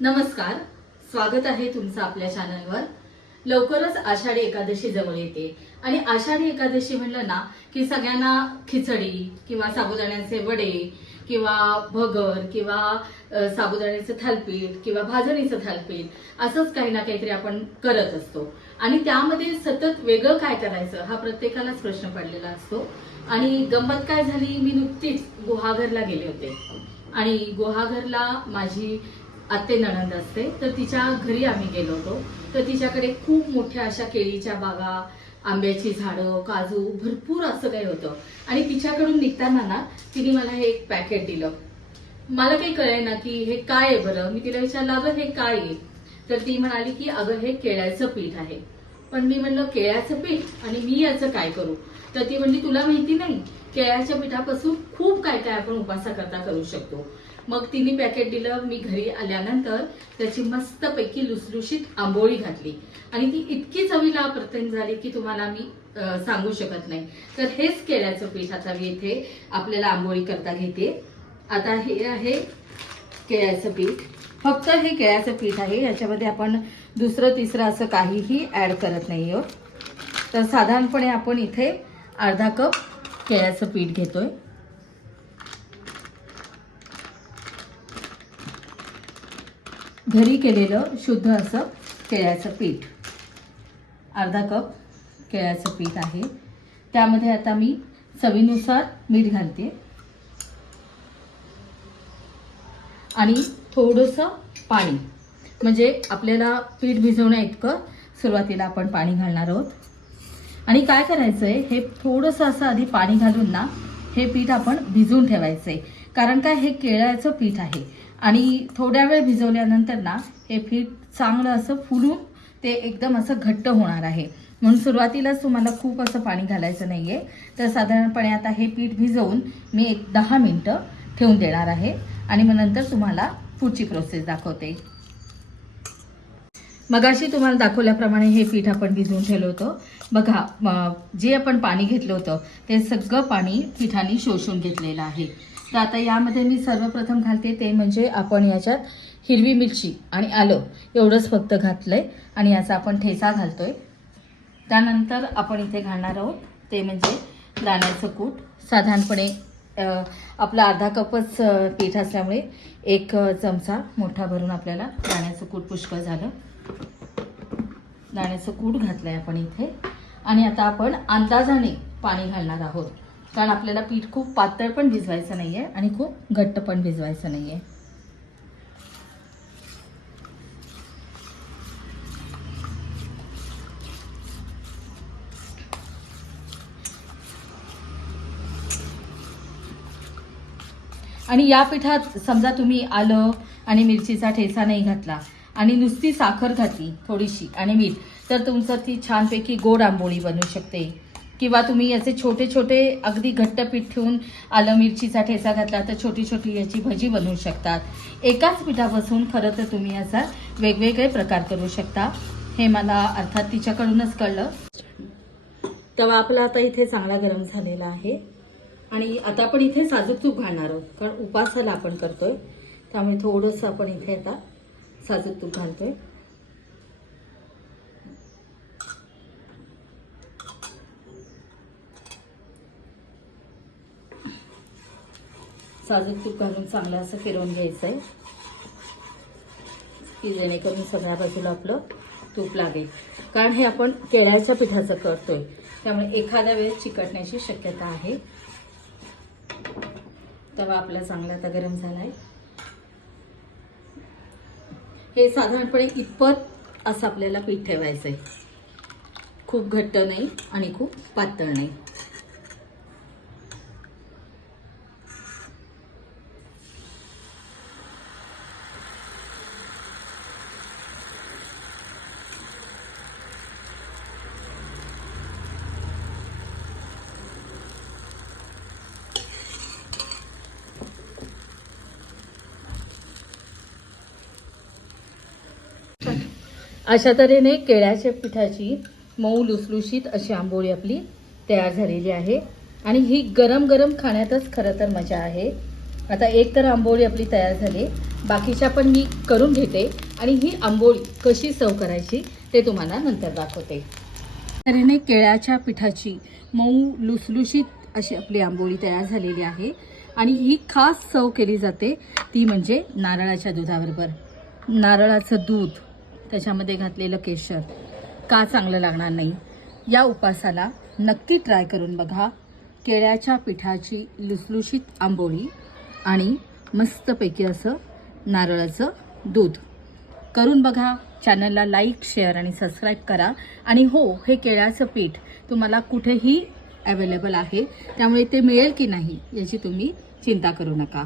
नमस्कार. स्वागत आहे तुमचं आपल्या चॅनलवर लवकरच आषाढी एकादशी जवळ येते. आणि आषाढी एकादशी म्हणलं ना की सगळ्यांना खिचडी किंवा साबुदाण्याचे वडे किंवा भगर किंवा साबुदाण्याचं थालपीठ किंवा भाजणीचं थालपीठ असंच काही ना काहीतरी आपण करत असतो. आणि त्यामध्ये सतत वेगळं काय करायचं हा प्रत्येकालाच प्रश्न पडलेला असतो. आणि गंमत काय झाली? मी नुकतीच गुहागरला गेले होते. आणि गुहागरला माझी आत्ते नणंद असते. तर तिच्या घरी आम्ही गेलो होतो. तर तिच्याकडे खूप मोठ्या अशा केळीच्या बागा आंब्याची झाडं काजू भरपूर असं काही होतं. आणि तिच्याकडून निघताना ना तिने मला हे एक पॅकेट दिलं. मला काही कळेल ना की हे काय आहे बरं? मी तिला विचारलं अगं हे काय आहे? तर ती म्हणाली की अगं हे केळ्याचं पीठ आहे. पण मी म्हणलं केळ्याचं पीठ? आणि मी याचं काय करू? तर ती म्हणली तुला माहिती नाही केळ्याच्या पिठापासून खूप काय काय आपण उपासा करता करू शकतो. मग तिने पॅकेट दिलं मी घरी आल्यानंतर त्याची मस्तपैकी लुसलुशीत आंबोळी घातली. आणि ती इतकी चवीला अप्रतिम झाली की तुम्हाला मी सांगू शकत नाही. तर हेच केळ्याचं पीठ आता मी इथे आपल्याला आंबोळी करता घेते. आता हे आहे केळ्याचं पीठ. फक्त हे केळ्याचं पीठ आहे याच्यामध्ये आपण दुसरं तिसरं असं काहीही ॲड करत नाही आहोत. तर साधारणपणे आपण इथे अर्धा कप केळ्याचं पीठ घेतोय. घरी केलेलं शुद्ध असं केळ्याचं पीठ. अर्धा कप केळ्याचं पीठ आहे. त्यामध्ये आता मी चवीनुसार मीठ घालते. आणि थोडंसं पाणी. म्हणजे आपल्याला पीठ भिजवण्या इतकं सुरुवातीला आपण पाणी घालणार आहोत. आणि काय करायचं आहे हे थोडंसं असं आधी पाणी घालून ना हे पीठ आपण भिजवून ठेवायचं आहे कारण काय हे केळ्याचं पीठ आहे. आणि थोड्या वेळ भिजवल्यानंतर ना हे पीठ चांगलं असं फुलून ते एकदम असं घट्ट होणार आहे. म्हणून सुरुवातीलाच तुम्हाला खूप असं पाणी घालायचं नाही आहे तर साधारणपणे आता हे पीठ भिजवून मी एक दहा मिनटं ठेवून देणार आहे. आणि मग नंतर तुम्हाला पुढची प्रोसेस दाखवते. मगाशी तुम्हाला दाखवल्याप्रमाणे हे पीठ आपण भिजवून ठेवलं होतं. बघा जे आपण पाणी घेतलं होतं ते सगळं पाणी पिठाने शोषून घेतलेलं आहे. तर आता यामध्ये मी सर्वप्रथम घालते ते म्हणजे आपण याच्यात हिरवी मिरची आणि आलं एवढंच फक्त घातलंय आणि याचा आपण ठेचा घालतोय. त्यानंतर आपण इथे घालणार आहोत ते म्हणजे दाण्याचं कूट. साधारणपणे आपला अर्धा कपच पीठ असल्यामुळे एक चमचा मोठा भरून आपल्याला दाण्याचं कूट पुष्कळ झालं. दाण्याचं कूट घातलं आहे आपण इथे. आणि आता आपण अंदाजाने पाणी घालणार आहोत. कारण आपल्याला पीठ खूप पातळ पण भिजवायचं नाही आहे आणि खूप घट्ट पण भिजवायचं नाही आहे आणि या पिठात समजा तुम्ही आलं आणि मिरचीचा ठेचा नाही घातला आणि नुसती साखर घातली थोडीशी आणि मीठ तर तुमचं ती छानपैकी गोड आंबोळी बनू शकते. किंवा तुम्ही याचे छोटे छोटे अगदी घट्ट पीठ ठेवून आलं मिरचीचा ठेचा घातला तर छोटी छोटी याची भजी बनवू शकतात. एकाच पिठापासून खरं तर तुम्ही याचा वेगवेगळे प्रकार करू शकता. हे मला अर्थात तिच्याकडूनच कळलं. तवा आपला आता इथे चांगला गरम झालेला आहे. आणि आता आपण इथे साजूक तूप घालणार आहोत कारण उपासाला आपण करतोय. त्यामुळे थोडंसं आपण इथे आता साजूक तूप घालतोय. साजूक तूप घालून चांगलं असं फिरवून घ्यायचं आहे की जेणेकरून सगळ्या बाजूला आपलं तूप लागेल. कारण हे आपण केळ्याच्या पिठाचं करतोय. त्यामुळे एखाद्या वेळेस चिकटण्याची शक्यता आहे. तवा आपला चांगला आता गरम झाला आहे हे साधारणपणे इतपत असं आपल्याला पीठ ठेवायचं आहे खूप घट्ट नाही आणि खूप पातळ नाही. अशा तऱ्हेने केळ्याच्या पिठाची मऊ लुसलुशीत अशी आंबोळी आपली तयार झालेली आहे. आणि ही गरम गरम खाण्यातच खरं तर मजा आहे. आता एक तर आंबोळी आपली तयार झाली. बाकीच्या पण मी करून घेते. आणि ही आंबोळी कशी सर्व करायची ते तुम्हाला नंतर दाखवते. तऱ्हेने केळ्याच्या पिठाची मऊ लुसलुशीत अशी आपली आंबोळी तयार झालेली आहे. आणि ही खास सव केली जाते ती म्हणजे नारळाच्या दुधाबरोबर. नारळाचं दूध. त्याच्यामध्ये घातलेलं केशर. का चांगलं लागणार नाही? या उपासाला नक्की ट्राय करून बघा. केळ्याच्या पिठाची लुसलुशीत आंबोळी आणि मस्तपैकी असं नारळाचं दूध. करून बघा. चॅनलला लाईक शेअर आणि सबस्क्राईब करा. आणि हो हे केळ्याचं पीठ तुम्हाला कुठेही अवेलेबल आहे. त्यामुळे ते मिळेल की नाही याची तुम्ही चिंता करू नका.